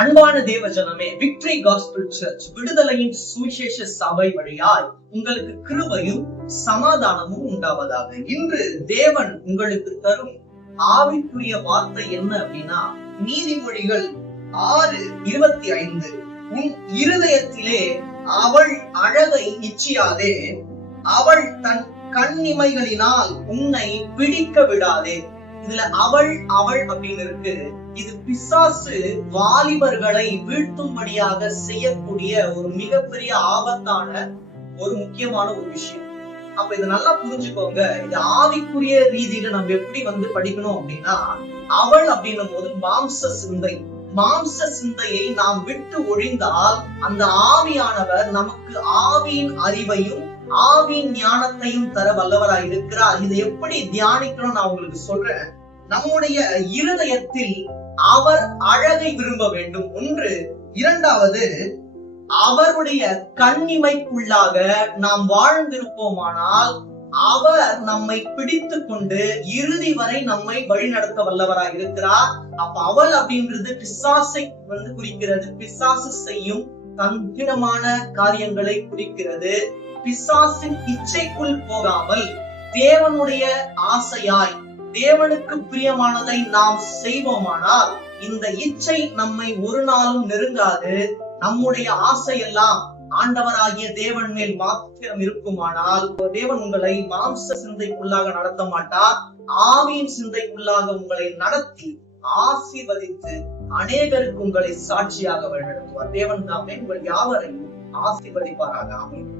அன்பான தேவ ஜனமே, விக்டரி காஸ்பல் சர்ச் விடுதலையின் சுவிசேஷ சபை வழியாய் உங்களுக்கு கிருபையும் சமாதானமும் உண்டாவதாக. இன்று தேவன் உங்களுக்கு தரும் ஆவிக்குரிய வார்த்தை என்ன அப்படின்னா, நீதிமொழிகள் 6:25. உன் இருதயத்திலே அவள் அழகை இச்சியாதே, அவள் தன் கண்ணிமைகளினால் உன்னை பிடிக்க விடாதே. இதுல அவள் அப்படின்னு இருக்கு. இது பிசாசு வாலிபர்களை வீழ்த்தும்படியாக செய்யக்கூடிய ஒரு மிகப்பெரிய ஆபத்தான ஒரு முக்கியமான ஒரு விஷயம். அப்ப இதை நல்லா புரிஞ்சுக்கோங்க. இது ஆவிக்குரிய ரீதியில நம்ம எப்படி படிக்கணும் அப்படின்னா, அவள் அப்படின்னும் போது மாம்ச சிந்தையை நாம் விட்டு ஒழிந்தால் அந்த ஆவியானவர் நமக்கு ஆவியின் அறிவையும் ஆவியின் ஞானத்தையும் தர வல்லவராய் இருக்கிறார். இதை எப்படி தியானிக்கணும் நான் உங்களுக்கு சொல்றேன். நம்முடைய இருதயத்தில் அவர் அழகை விரும்ப வேண்டும், ஒன்று. இரண்டாவது, அவருடைய கண்ணிமைக்குள்ளாக நாம் வாழ்ந்திருப்போமானால் அவர் நம்மை பிடித்து கொண்டு இறுதி வரை நம்மை வழிநடத்த வல்லவராய் இருக்கிறார். அப்ப அவள் அப்படின்றது பிசாசை குறிக்கிறது. பிசாசு செய்யும் தந்திரமான காரியங்களை குறிக்கிறது. பிசாசின் இச்சைக்குள் போகாமல் தேவனுடைய ஆசையாய் தேவனுக்கு பிரியமானதை நாம் செய்வோமானால் இந்த இச்சை நம்மை ஒரு நாளும் நெருங்காது. நம்முடைய ஆசையெல்லாம் ஆண்டவராகிய தேவன் மேல் மாத்திரம் இருக்குமானால் தேவன் உங்களை மாம்ச சிந்தைக்குள்ளாக நடத்த மாட்டார். ஆவியின் சிந்தைக்குள்ளாக உங்களை நடத்தி ஆசீர்வதித்து அநேகருக்கு உங்களை சாட்சியாக வழிநடத்துவார். தேவன் தாமே உங்கள் யாவரையும் ஆசீர்வதிப்பாராக. ஆமென்.